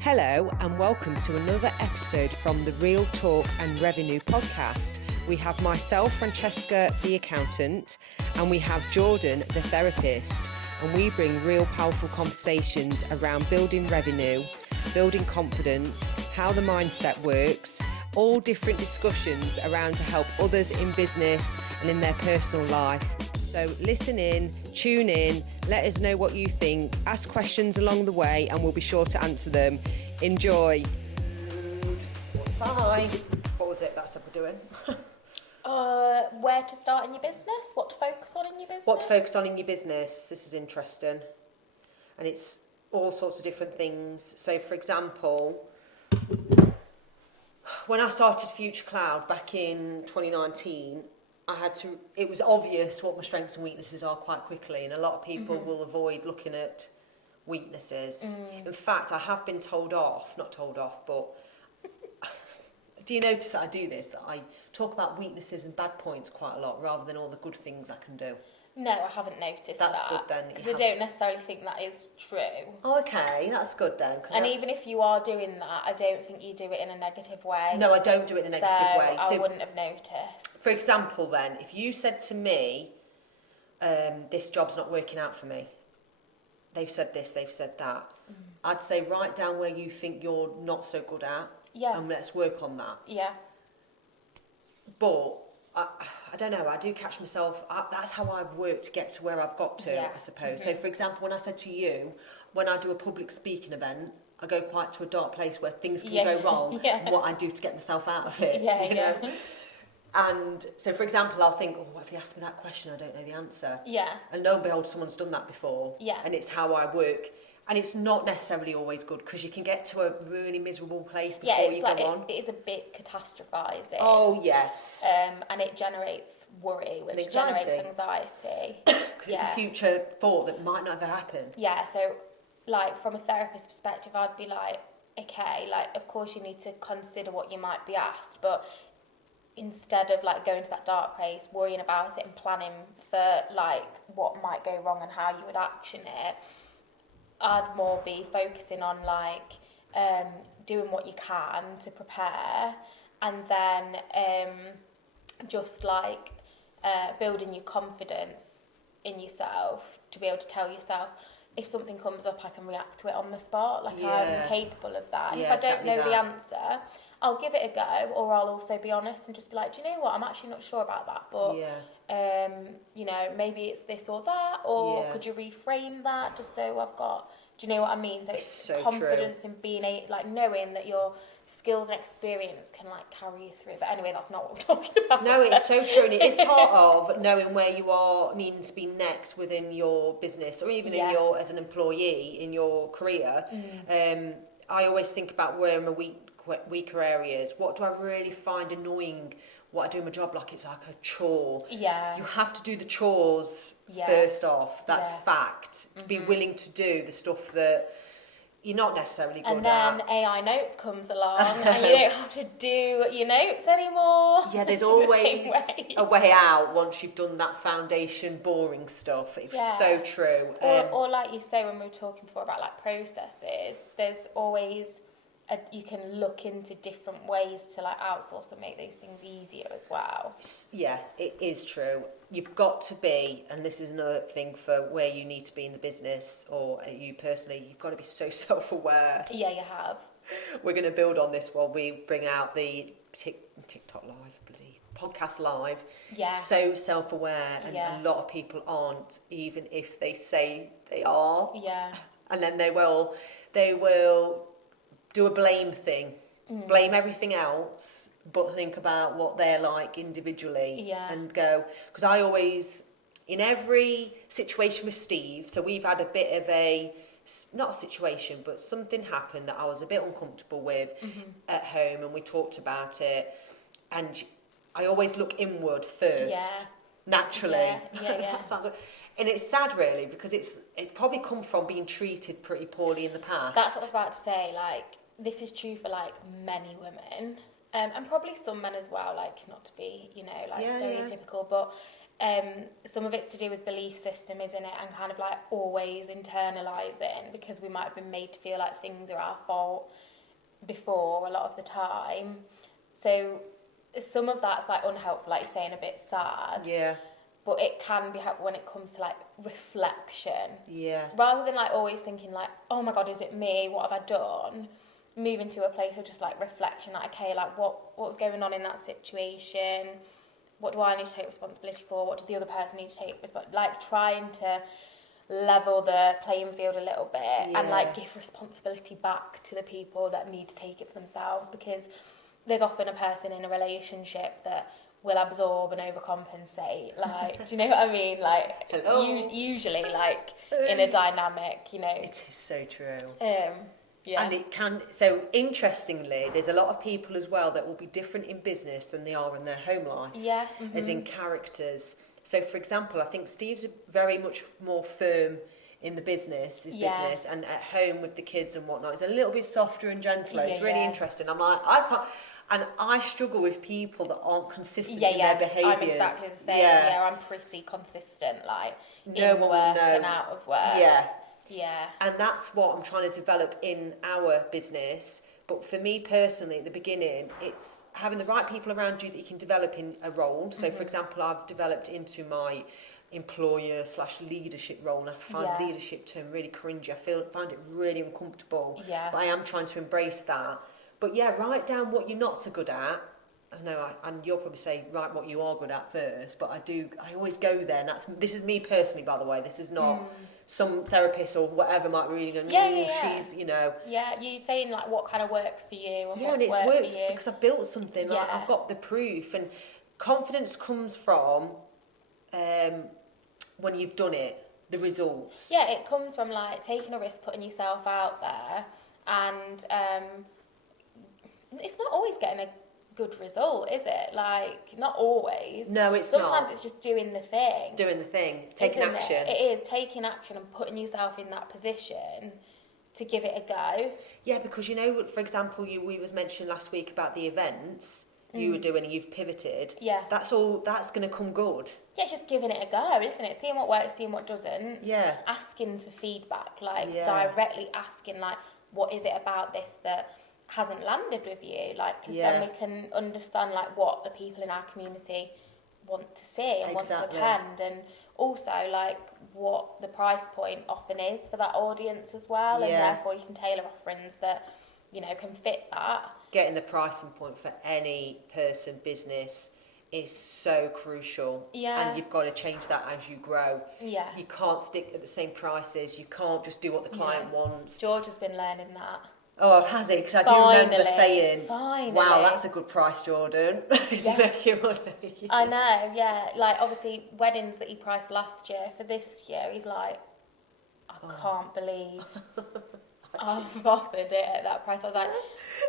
Hello and welcome to another episode from the Real Talk and Revenue podcast. We have myself, Francesca, the accountant, and we have Jordan, the therapist, and we bring real powerful conversations around building revenue, building confidence, how the mindset works, all different discussions around to help others in business and in their personal life. So listen in, tune in, let us know what you think, ask questions along the way and we'll be sure to answer them. Enjoy. Bye. What was it that I said we're doing? Where to start in your business? What to focus on in your business? What to focus on in your business. This is interesting. And it's all sorts of different things. So for example, when I started Future Cloud back in 2019, it was obvious what my strengths and weaknesses are quite quickly, and a lot of people will avoid looking at weaknesses. In fact, I have been not told off, but do you notice that I do this? That I talk about weaknesses and bad points quite a lot rather than all the good things I can do. No, I haven't noticed That's that. good then. Because I don't necessarily think that is true. Oh, okay, that's good then. And even if you are doing that, I don't think you do it in a negative way. No, I don't do it in a negative way. So I wouldn't have noticed. For example then, if you said to me, this job's not working out for me, they've said this, they've said that, I'd say write down where you think you're not so good at, and let's work on that. Yeah. But I don't know, I do catch myself, that's how I've worked to get to where I've got to, I suppose. So for example, when I said to you, when I do a public speaking event, I go quite to a dark place where things can go wrong, and what I do to get myself out of it. You know? And so for example, I'll think, what if you ask me that question, I don't know the answer. Yeah. And lo and behold, someone's done that before. Yeah. And it's how I work. And it's not necessarily always good because you can get to a really miserable place before you go on. It is a bit catastrophising. Oh, yes. And it generates worry, which anxiety. generates anxiety. Because it's a future thought that might not ever happen. Yeah, so, like, from a therapist perspective, I'd be like, okay, like, of course you need to consider what you might be asked, but instead of, like, going to that dark place, worrying about it and planning for, like, what might go wrong and how you would action it, I'd more be focusing on, like, doing what you can to prepare, and then just, like, building your confidence in yourself to be able to tell yourself, if something comes up, I can react to it on the spot. Like, I'm capable of that. And if I don't know the answer, I'll give it a go, or I'll also be honest and just be like, do you know what? I'm actually not sure about that, but you know, maybe it's this or that, or could you reframe that just so I've got, do you know what I mean? So it's so confidence true. in being like knowing that your skills and experience can like carry you through. But anyway, that's not what we're talking about. No, it's so true, and it is part of knowing where you are needing to be next within your business, or even in your as an employee in your career. I always think about where my weaker areas. What do I really find annoying? What I do in my job, like it's like a chore. Yeah. You have to do the chores first off. That's fact. Be willing to do the stuff that you're not necessarily good at. And then AI Notes comes along and you don't have to do your notes anymore. Yeah, there's always a way out once you've done that foundation boring stuff. It's so true. Or like you say when we were talking before about like processes, there's always you can look into different ways to like outsource and make those things easier as well. Yeah, it is true. You've got to be, and this is another thing for where you need to be in the business or you personally, you've got to be so self-aware. Yeah, you have. We're going to build on this while we bring out the TikTok live, bloody podcast live. Yeah. So self-aware, and a lot of people aren't, even if they say they are. Yeah. And then they will do a blame thing, blame everything else, but think about what they're like individually and go, because I always, in every situation with Steve, so we've had a bit of not a situation, but something happened that I was a bit uncomfortable with at home, and we talked about it, and I always look inward first, naturally. That sounds like, and it's sad really, because it's probably come from being treated pretty poorly in the past. That's what I was about to say, like, this is true for like many women, and probably some men as well, like not to be, you know, like stereotypical, but some of it's to do with belief system, isn't it? And kind of like always internalising, because we might have been made to feel like things are our fault before a lot of the time. So some of that's like unhelpful, like you're saying, a bit sad. Yeah. But it can be helpful when it comes to like reflection. Yeah. Rather than like always thinking like, oh my God, is it me? What have I done? Move into a place of just like reflection, like, okay, like what was going on in that situation? What do I need to take responsibility for? What does the other person need to take responsibility? Like trying to level the playing field a little bit and like give responsibility back to the people that need to take it for themselves, because there's often a person in a relationship that will absorb and overcompensate. Like, do you know what I mean? Like, usually, like in a dynamic, you know. It is so true. Yeah. And it can, so interestingly, there's a lot of people as well that will be different in business than they are in their home life. Yeah. As in characters. So, for example, I think Steve's very much more firm in the business, business, and at home with the kids and whatnot, it's a little bit softer and gentler. It's really interesting. I'm like, I can't, and I struggle with people that aren't consistent in their behaviours. I'm exactly the same. Yeah, I'm pretty consistent, like in work and out of work. Yeah. And that's what I'm trying to develop in our business. But for me personally, at the beginning, it's having the right people around you that you can develop in a role. So, for example, I've developed into my employer/leadership role, and I find leadership term really cringy. I find it really uncomfortable. Yeah. But I am trying to embrace that. But yeah, write down what you're not so good at. I know, and you'll probably say write what you are good at first, but I always go there, and this is me personally, by the way. This is not some therapist or whatever might be reading going, she's, you know. Yeah, you saying like what kind of works for you and what's and it's worked for you. because I've built something, like, I've got the proof, and confidence comes from when you've done it, the results. Yeah, it comes from like taking a risk, putting yourself out there, and it's not always getting a good result, is it? Like, not always. No, it's Sometimes not. It's just doing the thing. Taking action. It is taking action and putting yourself in that position to give it a go. Yeah, because, you know, for example, we was mentioning last week about the events you were doing and you've pivoted. Yeah. That's going to come good. Yeah, just giving it a go, isn't it? Seeing what works, seeing what doesn't. Yeah. Asking for feedback, like directly asking, like, what is it about this that hasn't landed with you? Like, because then we can understand like what the people in our community want to see and want to attend, and also like what the price point often is for that audience as well, and therefore you can tailor offerings that, you know, can fit that. Getting the pricing point for any person, business, is so crucial. Yeah. And you've got to change that as you grow. Yeah. You can't stick at the same prices. You can't just do what the client wants. George has been learning that. Oh, has it? Because I do remember saying, Finally. wow, that's a good price, Jordan. Is he making money? I know, yeah. Like, obviously, weddings that he priced last year, for this year, he's like, I can't believe I've offered it at that price. I was like,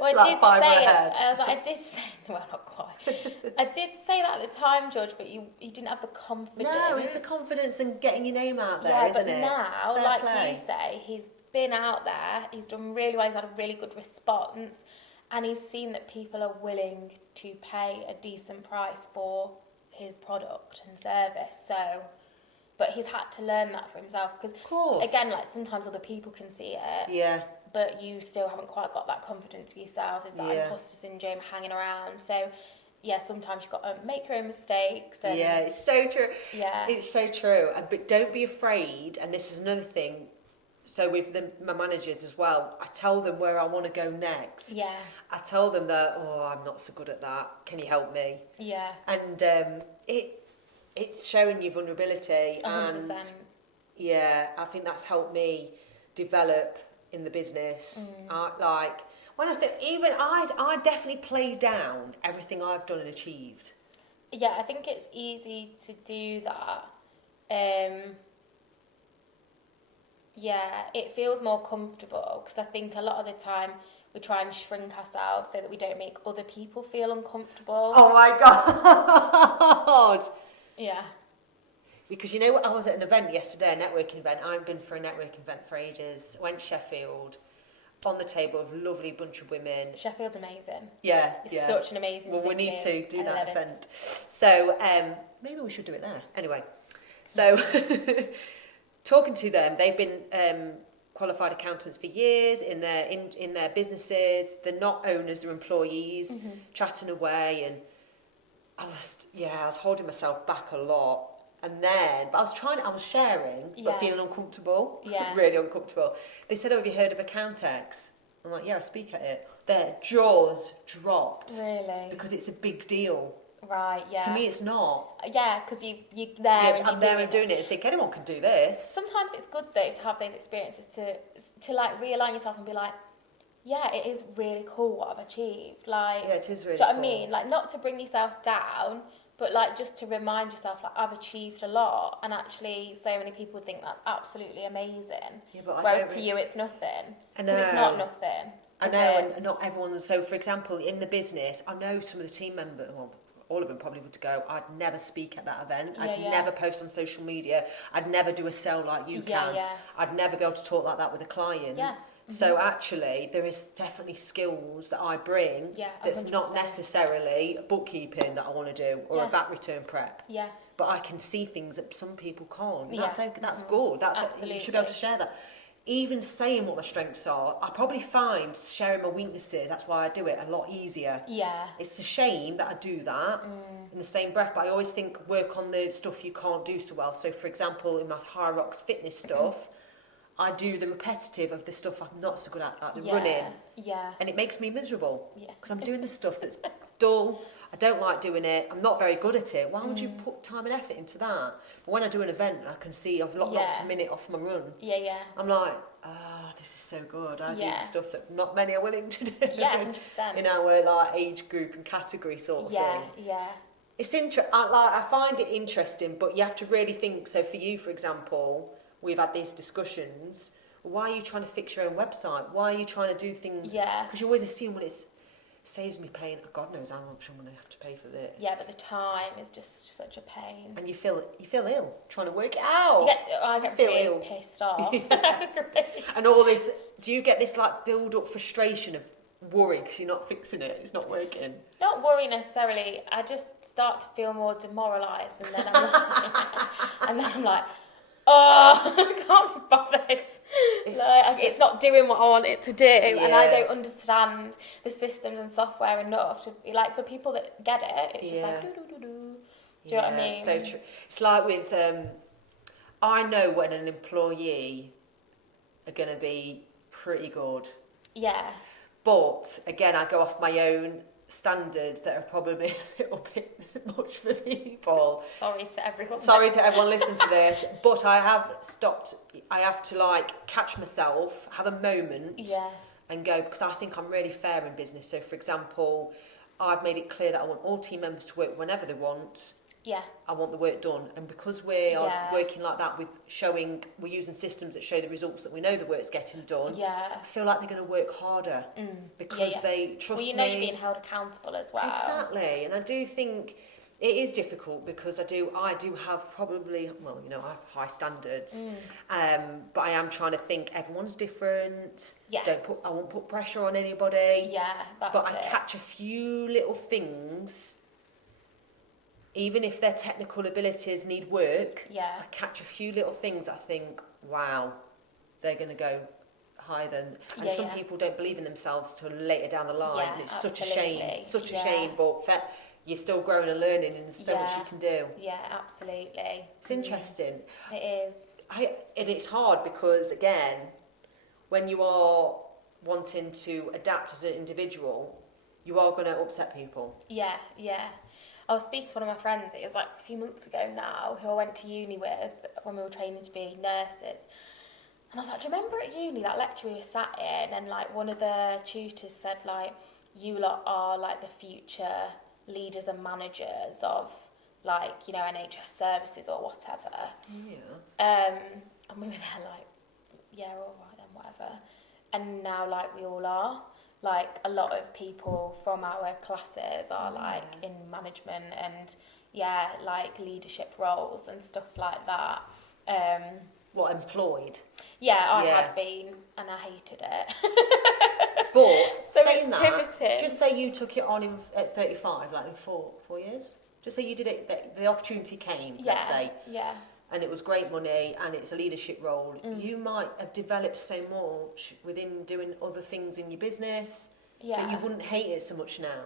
well, I did say it. I was like, I did say, well, not quite. I did say that at the time, George, but you didn't have the confidence. No, it's the confidence and getting your name out there, isn't it? Yeah, but now, Fair like play. you say, he's been out there, he's done really well, he's had a really good response, and he's seen that people are willing to pay a decent price for his product and service. So, but he's had to learn that for himself, because again, like, sometimes other people can see it, but you still haven't quite got that confidence for yourself. There's that imposter syndrome hanging around. So sometimes you've got to make your own mistakes. And it's so true. Yeah, it's so true. But don't be afraid, and this is another thing. So with my managers as well, I tell them where I want to go next. Yeah. I tell them that, I'm not so good at that. Can you help me? Yeah. And it's showing your vulnerability. 100%. And I think that's helped me develop in the business. I definitely play down everything I've done and achieved. Yeah, I think it's easy to do that. Yeah, it feels more comfortable, because I think a lot of the time we try and shrink ourselves so that we don't make other people feel uncomfortable. Oh my God! Yeah. Because you know what, I was at an event yesterday, a networking event. I haven't been for a networking event for ages. I went to Sheffield, on the table of lovely bunch of women. Sheffield's amazing. Yeah, It's such an amazing city. Well, we need to do that it. event. So maybe we should do it there. Anyway, so talking to them, they've been qualified accountants for years in their businesses. They're not owners, they're employees, chatting away, and I was holding myself back a lot. And then, but I was sharing, but feeling uncomfortable, really uncomfortable. They said, "Oh, have you heard of Accountex?" I'm like, "Yeah, I speak at it." Their jaws dropped. Really? Because it's a big deal. Right, yeah. To me, it's not. Yeah, because you're there and I'm there and doing it and think anyone can do this. Sometimes it's good, though, to have those experiences to like, realign yourself and be like, yeah, it is really cool what I've achieved. Like, yeah, it is really do you know cool. what I mean? Like, not to bring yourself down, but like just to remind yourself, like, I've achieved a lot, and actually so many people think that's absolutely amazing. Yeah, but whereas to you it's nothing. I know. Because it's not nothing. I know, and not everyone. So, for example, in the business, I know some of the team members, well, all of them probably would go, "I'd never speak at that event. I'd never post on social media. I'd never do a sell like you can. I'd never be able to talk like that with a client." Yeah. So actually, there is definitely skills that I bring that's 100%. not necessarily bookkeeping that I want to do or a VAT return prep. Yeah. But I can see things that some people can't. Yeah. That's good. That's Absolutely. You should be able to share that. Even saying what my strengths are, I probably find sharing my weaknesses, that's why I do it, a lot easier. Yeah. It's a shame that I do that in the same breath, but I always think work on the stuff you can't do so well. So, for example, in my High Rocks fitness stuff, I do the repetitive of the stuff I'm not so good at, like the running. Yeah. And it makes me miserable. Yeah. Because I'm doing the stuff that's dull. I don't like doing it. I'm not very good at it. Why would you put time and effort into that? But when I do an event, I can see I've knocked a minute off my run. Yeah. I'm like, this is so good. I do the stuff that not many are willing to do. Yeah, 100%. In our like age group and category sort of thing. Yeah. It's I find it interesting, but you have to really think. So for you, for example, we've had these discussions. Why are you trying to fix your own website? Why are you trying to do things? Yeah. Because you always assume when it saves me paying, God knows how much I'm going to have to pay for this. Yeah, but the time is just such a pain. And you feel ill trying to work it out. I get really pissed off. And all this, do you get this like build up frustration of worry because you're not fixing it, it's not working? Not worry necessarily. I just start to feel more demoralised, and then I'm like, oh, I can't be bothered. It's not doing what I want it to do, and I don't understand the systems and software enough to be like, for people that get it, it's just like do. Do you know what I mean? So true. It's like with I know when an employee are going to be pretty good. Yeah. But again, I go off my own standards that are probably a little bit much for people. Sorry to everyone listening to this, but I have stopped. I have to like catch myself, have a moment, and go, because I think I'm really fair in business. So, for example, I've made it clear that I want all team members to work whenever they want. Yeah. I want the work done, and because we are working like that, we're using systems that show the results that we know the work's getting done. Yeah. I feel like they're going to work harder because they trust me. Well, you know you're being held accountable as well. Exactly, and I do think it is difficult because I do have probably, well, you know, I have high standards, but I am trying to think everyone's different. Yeah. I won't put pressure on anybody. Yeah, that's But I catch a few little things. Even if their technical abilities need work, I catch a few little things that I think, wow, they're going to go higher than... And some people don't believe in themselves till later down the line. Yeah, and it's absolutely. such a shame, but you're still growing and learning, and there's so much you can do. Yeah, absolutely. It's interesting. It is. And it's hard because, again, when you are wanting to adapt as an individual, you are going to upset people. Yeah. I was speaking to one of my friends, it was like a few months ago now, who I went to uni with when we were training to be nurses. And I was like, do you remember at uni that lecture we were sat in, and like one of the tutors said, like, you lot are like the future leaders and managers of, like, you know, NHS services or whatever. Yeah. And we were there like, yeah, all right then, whatever. And now, like, we all are. Like, a lot of people from our classes are like in management and like leadership roles and stuff like that. what, employed? Yeah, I Yeah. had been, and I hated it. But So saying it's that, pivoting. just say you took it on at 35, like in 4 years. Just say you did it, the opportunity came, let's say, Yeah. and it was great money and it's a leadership role. You might have developed so much within doing other things in your business that you wouldn't hate it so much now.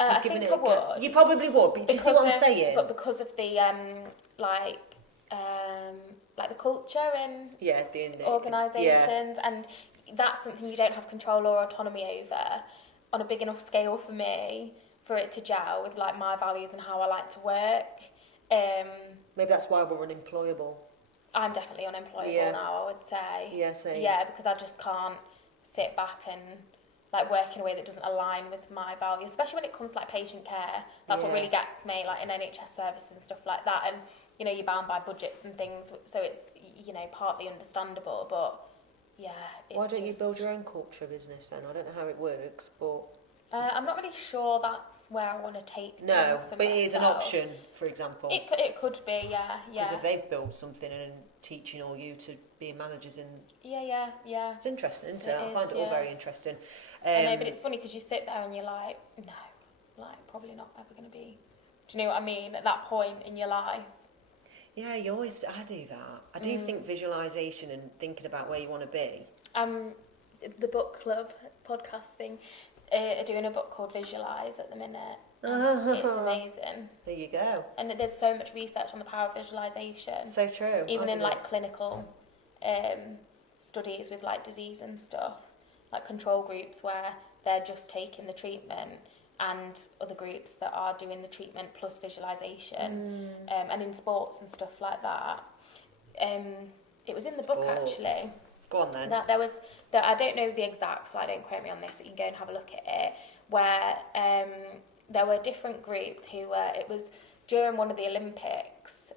I think I would. You probably would, but do you see what I'm saying? But because of the like the culture in organisations, and that's something you don't have control or autonomy over on a big enough scale for me for it to gel with like my values and how I like to work. Maybe that's why we're unemployable. I'm definitely unemployable now, I would say. Yeah, same. Yeah, because I just can't sit back and like work in a way that doesn't align with my values, especially when it comes to like patient care. That's what really gets me, like in NHS services and stuff like that. And you know, you're bound by budgets and things, so it's, you know, partly understandable. But yeah, it's why don't you build your own culture business then? I don't know how it works, but I'm not really sure that's where I want to take things for but it is an myself. option, for example. It could be, yeah. Because if they've built something and teaching all you to be managers in... Yeah. It's interesting, isn't it? I find it all very interesting. I know, but it's funny because you sit there and you're like, no, like, probably not ever going to be... Do you know what I mean? At that point in your life. Yeah, I do that. I do think visualisation and thinking about where you want to be. The book club podcast thing... are doing a book called Visualise at the minute. It's amazing. There you go. And there's so much research on the power of visualisation. So true. Even in like clinical studies with like disease and stuff, like control groups where they're just taking the treatment, and other groups that are doing the treatment plus visualisation, and in sports and stuff like that. It was in the book actually. Go on then. That I don't know the exact, so I don't quote me on this, but you can go and have a look at it, where there were different groups who were, it was during one of the Olympics,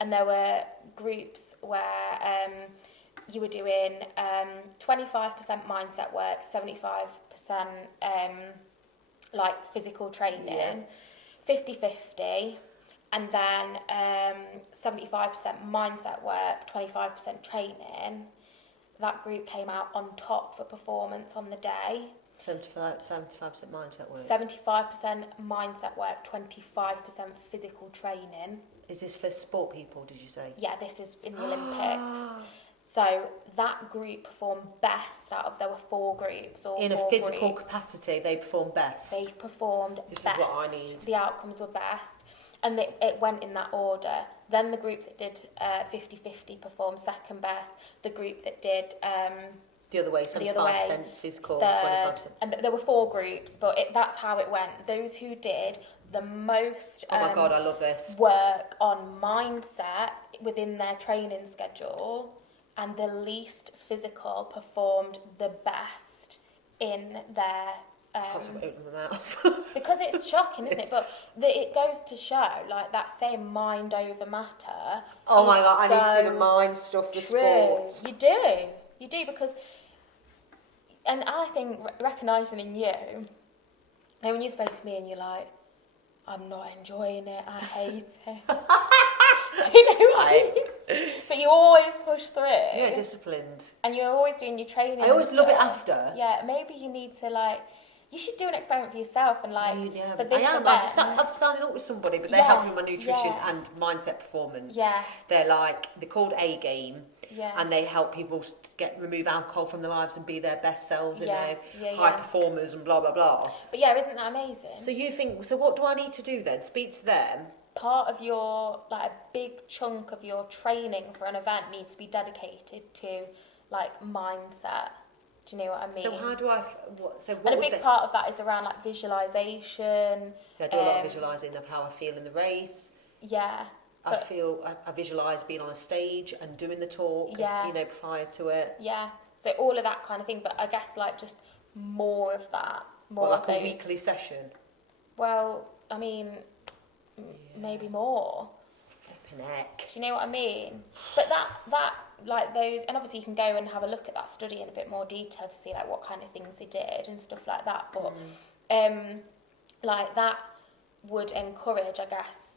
and there were groups where you were doing 25% mindset work, 75% like physical training, 50-50, and then 75% mindset work, 25% training. That group came out on top for performance on the day. 75% mindset work. 75% mindset work, 25% physical training. Is this for sport people, did you say? Yeah, this is in the Olympics. So that group performed best out of, there were 4 groups. In a physical capacity, they performed best. They performed best. This is what I need. The outcomes were best. And it went in that order. Then the group that did 50-50 performed second best. The group that did... the other way, 75% physical, third, 25%. And there were 4 groups, but that's how it went. Those who did the most oh my God, I love this. work on mindset within their training schedule and the least physical performed the best in their... Can't open my mouth. because it's shocking, isn't it? But it goes to show, like, that same mind over matter. Oh my God, I need to do the mind stuff for sport. You do, because... And I think recognising in you, and when you spoke to me and you're like, I'm not enjoying it, I hate it. Do you know what I mean? But you always push through. Yeah, disciplined. And you're always doing your training. I always love it after. Yeah, maybe you need to, like... You should do an experiment for yourself and like for this I am. event. I've signed up with somebody, but they're helping my nutrition and mindset performance. Yeah. They're called A Game. Yeah. And they help people remove alcohol from their lives and be their best selves and their high performers and blah blah blah. But yeah, isn't that amazing? So you think? So what do I need to do then? Speak to them. Part of your a big chunk of your training for an event needs to be dedicated to mindset. Do you know what I mean? So how do I... and a big part of that is around visualisation. Yeah, I do a lot of visualising of how I feel in the race. Yeah. I visualise being on a stage and doing the talk, prior to it. Yeah. So all of that kind of thing, but I guess just more of that. More of a weekly session? Well, I mean, maybe more. Flipping heck. Do you know what I mean? But that those, and obviously you can go and have a look at that study in a bit more detail to see what kind of things they did and stuff like that. But that would encourage, I guess,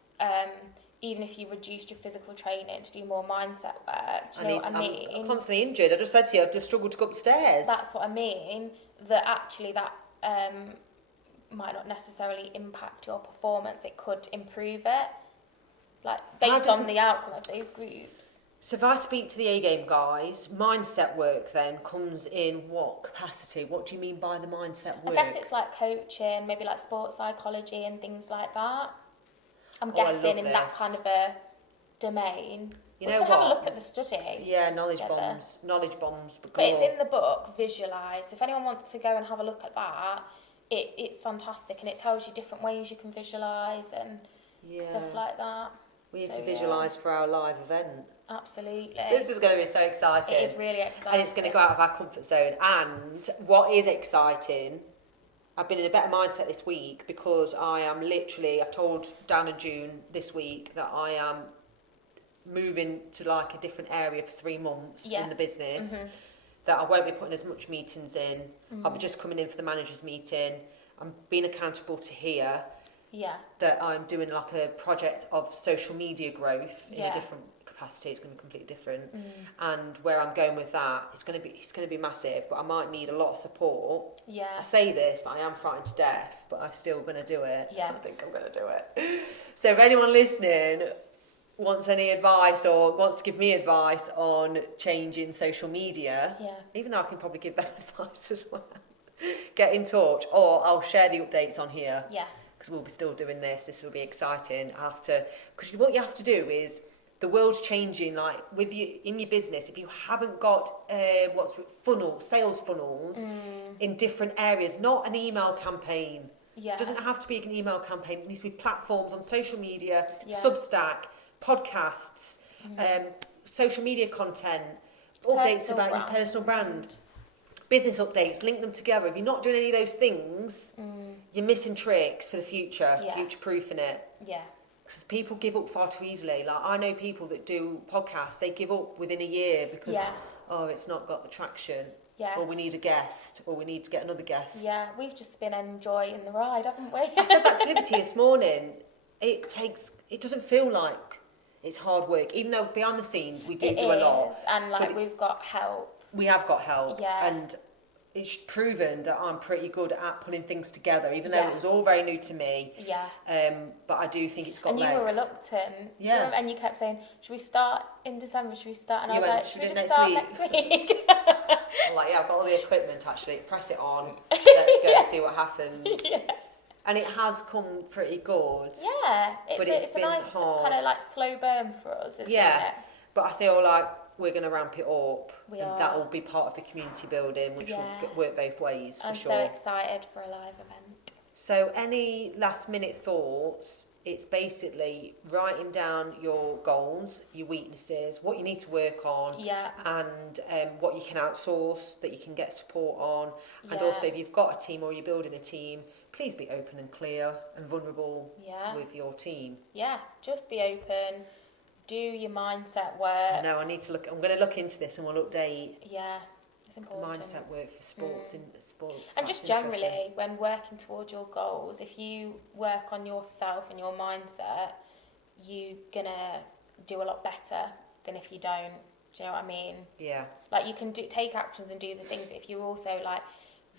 even if you reduced your physical training to do more mindset work, do you know what I mean? I'm constantly injured. I just said to you, I've just struggled to go upstairs. That's what I mean, that actually that might not necessarily impact your performance. It could improve it, like based on the outcome of those groups. So if I speak to the A-game guys, mindset work then comes in what capacity? What do you mean by the mindset work? I guess it's like coaching, maybe like sports psychology and things like that. I'm guessing in that kind of a domain. You know we can what? have a look at the study. Yeah, knowledge bombs. But it's in the book, Visualise. If anyone wants to go and have a look at that, it's fantastic, and it tells you different ways you can visualise and stuff like that. We need to visualise for our live event. Absolutely. This is going to be so exciting. It is really exciting. And it's going to go out of our comfort zone. And what is exciting, I've been in a better mindset this week because I've told Dan and June this week that I am moving to like a different area for 3 months in the business, that I won't be putting as much meetings in. I'll be just coming in for the managers meeting. I'm being accountable to here. Yeah. That I'm doing like a project of social media growth in a different capacity. It's going to be completely different. And where I'm going with that, it's going to be massive, but I might need a lot of support. Yeah. I say this, but I am frightened to death, but I'm still going to do it. Yeah. I think I'm going to do it. So if anyone listening wants any advice or wants to give me advice on changing social media, even though I can probably give them advice as well, get in touch, or I'll share the updates on here. Yeah. Because we'll be still doing this. This will be exciting. Because what you have to do is, the world's changing. Like with you in your business, if you haven't got sales funnels in different areas, not an email campaign. Yeah. It doesn't have to be an email campaign. It needs to be platforms on social media, Substack, podcasts, social media content, updates about your personal brand. Business updates, link them together. If you're not doing any of those things, you're missing tricks for the future, future-proofing it. Yeah. Because people give up far too easily. Like, I know people that do podcasts, they give up within a year because, it's not got the traction. Yeah. Or we need a guest, or we need to get another guest. Yeah, we've just been enjoying the ride, haven't we? I said that to Liberty this morning. It doesn't feel like it's hard work, even though behind the scenes we do a lot. And we've got help. We have got help, and it's proven that I'm pretty good at putting things together, even though it was all very new to me. Yeah. But I do think it's got legs. And you were reluctant. Yeah. And you kept saying, should we start in December? Should we start? And I was like, should we just start next week? I'm like, I've got all the equipment actually. Press it on. Let's go see what happens. Yeah. And it has come pretty good. Yeah. It's been a nice hard. Kind of like slow burn for us, isn't it? But I feel like we're going to ramp it up. That will be part of the community building, which will work both ways, for sure. I'm so excited for a live event. So any last minute thoughts? It's basically writing down your goals, your weaknesses, what you need to work on, and what you can outsource, that you can get support on. And also, if you've got a team or you're building a team, please be open and clear and vulnerable with your team. Yeah, just be open. Do your mindset work. No, I'm going to look into this and we'll update. Yeah, it's important. Mindset work for sports in sports. And just generally, when working towards your goals, if you work on yourself and your mindset, you're going to do a lot better than if you don't. Do you know what I mean? Yeah. Like, you can take actions and do the things, but if you're also like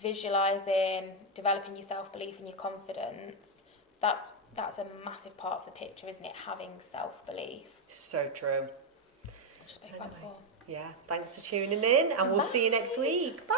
visualising, developing your self-belief and your confidence, that's a massive part of the picture, isn't it? Having self-belief. So true. I'll just make that before. Yeah, thanks for tuning in, and we'll see you next week. Bye.